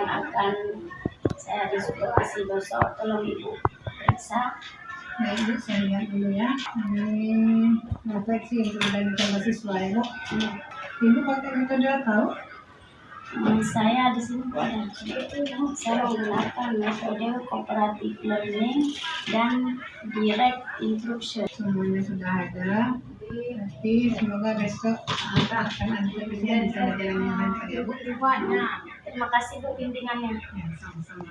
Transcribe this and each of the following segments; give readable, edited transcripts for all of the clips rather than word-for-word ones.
yang akan saya disuruh kasih besok, tolong Ibu periksa. Nah, Ibu saya lihat dulu ya. Ini refleksi yang sudah ditambah siswa ya, Bu. Ibu pakai metode apa? Saya di sini ada. Saya menggunakan metode cooperative learning dan direct instruction. Semuanya sudah ada. Nanti semoga besok akan ada bisa berjalan dengan lancar ya, Bu. Terima kasih Bu bimbingannya. Ya, sama-sama.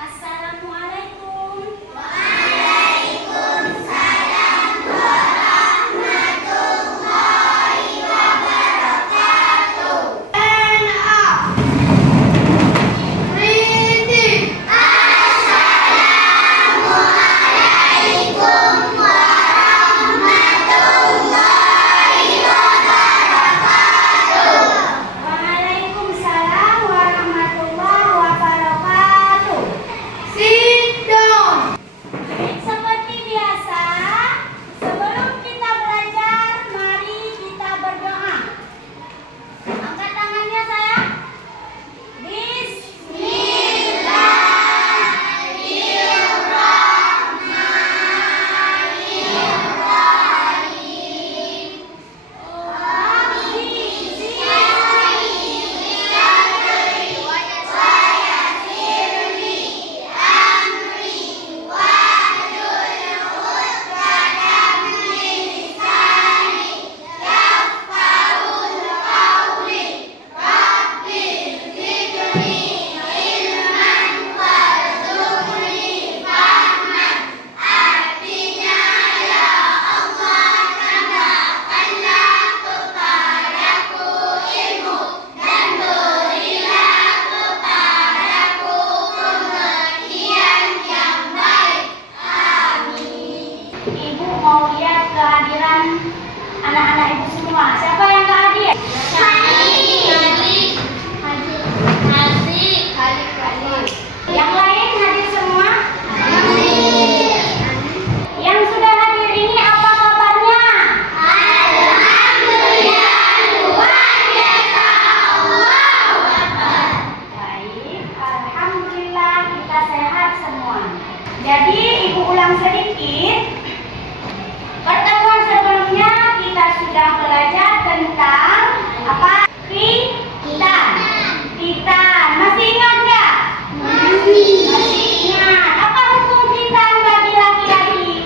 Assalamualaikum. Waalaikumsalam warahmatullahi wabarakatuh. Seperti biasa, sebelum kita belajar, mari kita berdoa. Angkat tangannya saya. Ibu mau lihat kehadiran anak-anak Ibu semua. Siapa yang tak hadir? Yang lain hadir semua? Yang sudah hadir ini apa kabarnya? Baik, alhamdulillah kita sehat semua. Jadi Ibu ulang sedikit. Pertemuan sebelumnya kita sudah belajar tentang apa? Khitan. Masih ingat nggak? Masih ingat. Apa hukum khitan bagi laki-laki?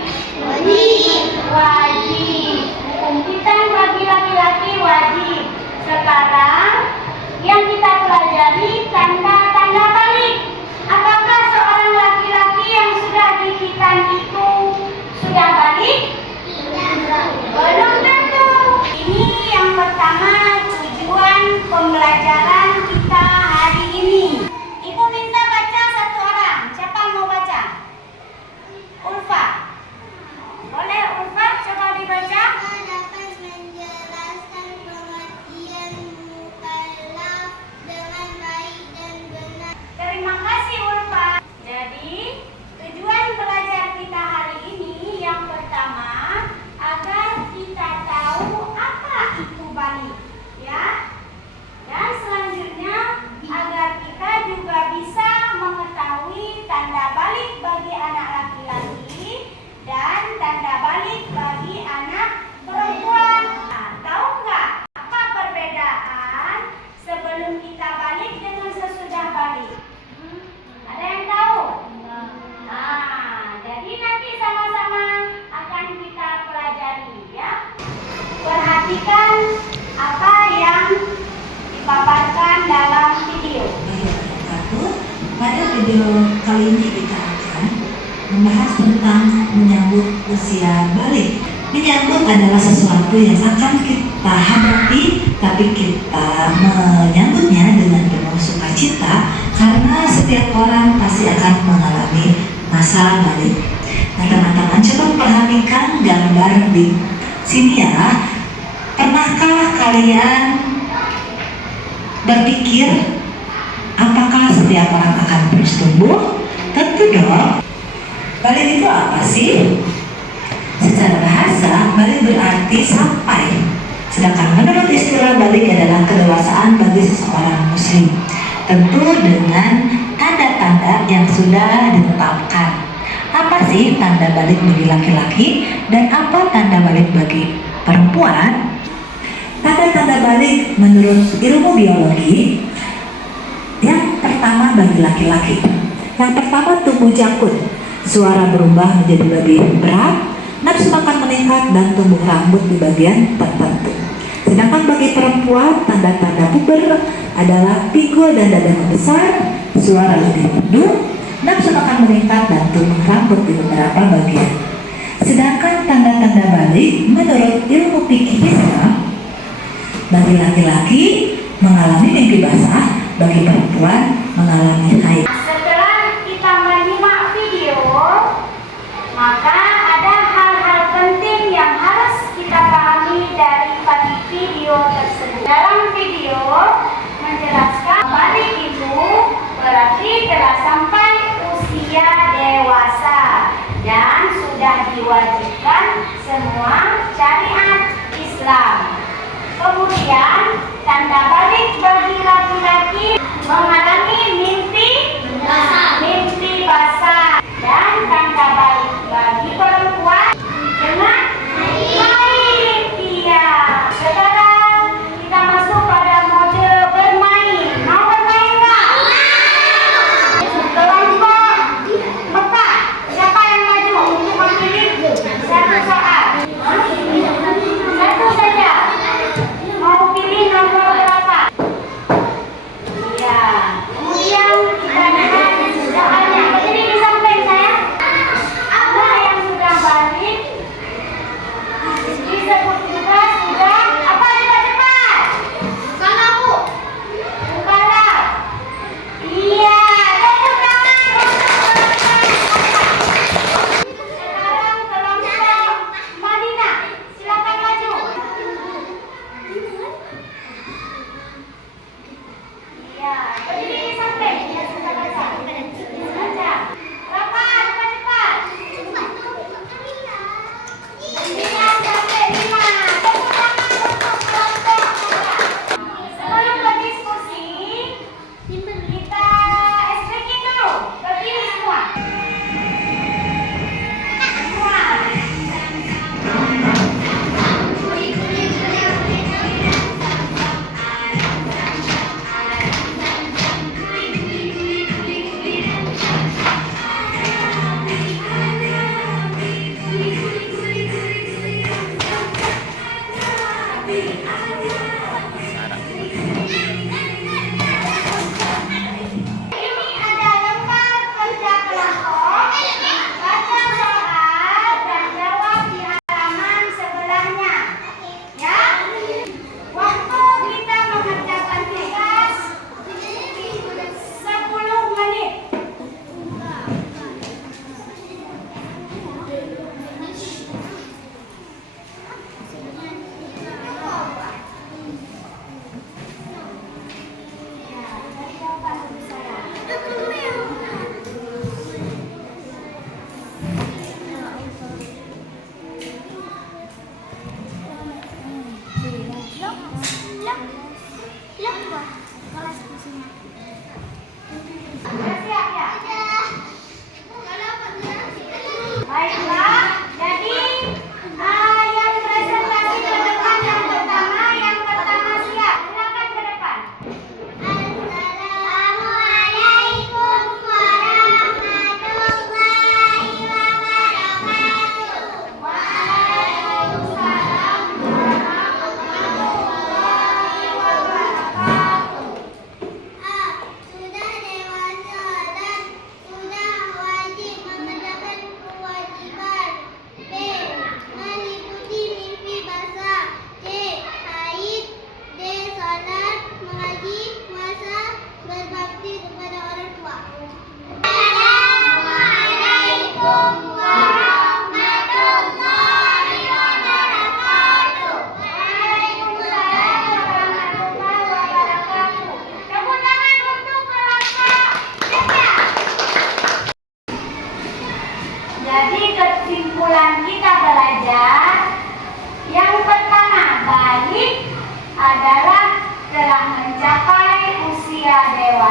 Wajib. Hukum khitan bagi laki-laki wajib. Sekarang yang kita pelajari tanda-tanda balik. Apakah seorang laki-laki yang sudah dikhitan itu sudah balik? Belum tentu. Ini yang pertama tujuan pembelajaran kita hari ini. Ibu minta baca satu orang. Siapa mau baca? Ulfa. Boleh Ulfa coba dibaca? Dapat menjelaskan pengertian mukallaf dengan baik dan benar. Terima kasih Ulfa. Jadi tujuan belajar kita hari ini yang pertama agar kita tahu apa itu balik, ya. Dan selanjutnya agar kita juga bisa mengetahui tanda balik bagi anak laki-laki dan tanda balik bagi anak perempuan. Nah, tahu nggak apa perbedaan sebelum kita balik dengan sesudah balik? Ada yang tahu? Nah, jadi nanti sama-sama akan kita pelajari ya. Perhatikan apa yang dipaparkan dalam video. Pada video kali ini kita akan membahas tentang menyambut usia balik. Menyambut adalah sesuatu yang akan kita hadapi, tapi kita menyambutnya dengan penuh sukacita karena setiap orang pasti akan mengalami masa balik. Nah teman-teman, coba perhatikan gambar di sini ya. Pernahkah kalian berpikir apakah setiap orang akan terus tumbuh? Tentu dong. Balik itu apa sih? Secara bahasa, balik berarti sampai. Sedangkan menurut istilah balik adalah kedewasaan bagi seseorang muslim. tentu dengan tanda-tanda yang sudah ditetapkan. Apa sih tanda balik bagi laki-laki dan apa tanda balik bagi perempuan? Tanda-tanda balik menurut ilmu biologi, yang pertama bagi laki-laki. Yang pertama tumbuh jakun, suara berubah menjadi lebih berat, nafsu makan meningkat dan tumbuh rambut di bagian tertentu. Sedangkan bagi perempuan, tanda-tanda puber adalah pinggul dan dada membesar, suara lebih merdu, nafsu makan meningkat dan tumbuh rambut di beberapa bagian. Sedangkan tanda-tanda balik menurut ilmu psikisme, bagi laki-laki mengalami mimpi basah, bagi perempuan mengalami haid. Setelah kita menyimak video, maka ada hal-hal penting yang harus kita pahami dari video tersebut. Dalam video menjelaskan balik itu berarti telah sampai usia dewasa dan sudah diwajibkan semua syariat Islam. Kemudian tanda balik bagi laki-laki mengalami mimpi basah, dan tanda balik bagi perempuan dengan haid. Iya. Sekarang kita masuk pada mode bermain. Mau bermain nggak? Kelompok Mekah. Siapa yang maju untuk memilih satu soal? Satu saja. Mau pilih nomor berapa? Iya. Kemudian kita lihat soalnya. Berdiri di samping saya. Ada yang sudah balik. Disebut juga sudah apa, cepat-cepat? Bukanlah. Iya. Tepuk tangan. Sekarang kelompok Madinah. Silakan maju. Iya, berdiri di samping. Ya, sudah baca. Baca. Berapa? Cepat-cepat. 9 sampai 5. Tepuk tangan untuk kelompok Madinah. Sebelum berdiskusi, kita SPK dulu. Berdiri semua. Semua.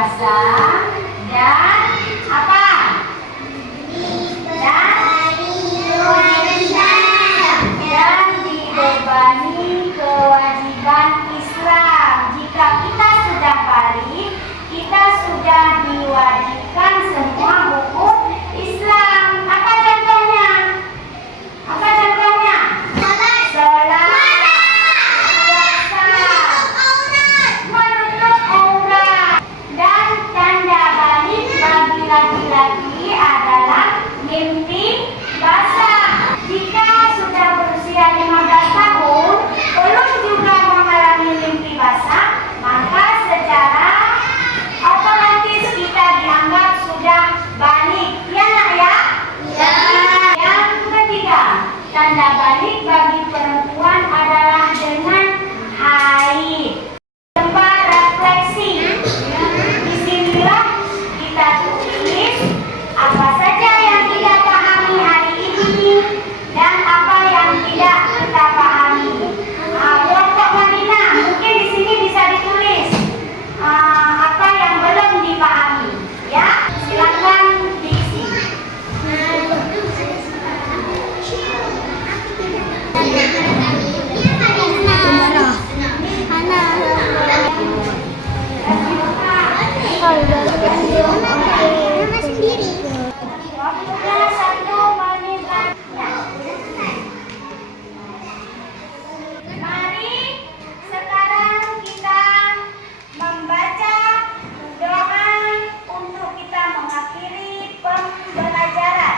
dewasa dan apa? Dan dibebani kewajiban Islam. Jika kita sudah balik, kita sudah diwajibkan semua hukum Islam. Apa contohnya? Apa contohnya? Sholat, puasa, menutup aurat, dan tanda balik bagi laki-laki adalah mimpi basah. Jika sudah berusia 15 tahun, belum juga mengalami mimpi basah, maka secara otomatis kita dianggap sudah balik. Ya nak ya? Ya. Yang ketiga, tanda balik bagi perempuan adalah dengan haid. Tempat refleksi. Disinilah kita tulis apa saja yang kita pahami hari ini dan apa yang tidak kita pahami. Kelompok wanita, mungkin di sini bisa ditulis apa yang belum dipahami. Ya, silakan diisi. Waktunya 1 menit lagi. Mari sekarang kita membaca doa untuk kita mengakhiri pembelajaran.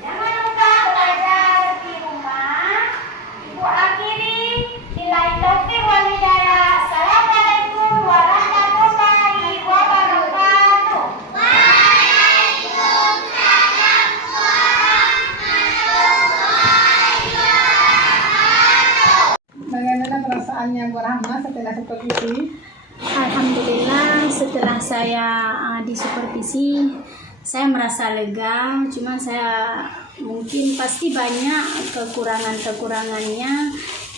Jangan lupa belajar di rumah. Ibu akhiri. Billahi taufiq wal hidayah. Assalamualaikum warahmatullahi wabarakatuh. Bagaimana perasaannya Bu Rahma setelah supervisi? Alhamdulillah, setelah saya disupervisi, saya merasa lega. Cuma saya mungkin pasti banyak kekurangannya.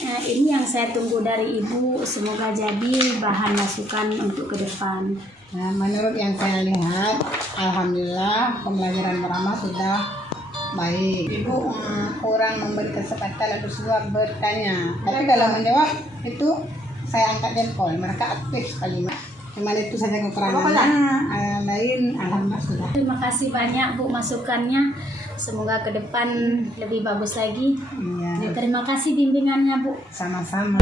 Ini yang saya tunggu dari Ibu, semoga jadi bahan masukan untuk ke depan. Nah, menurut yang saya lihat, alhamdulillah pembelajaran Bu Rahma sudah baik. Ibu kurang memberi kesempatan untuk semua bertanya. Tapi kalau menjawab itu saya angkat jempol. Mereka aktif sekali. Cuma itu saja kekurangannya. Lain alhamdulillah sudah. Terima kasih banyak Bu masukannya. Semoga ke depan lebih bagus lagi. Iya, Terima kasih bimbingannya Bu. sama-sama.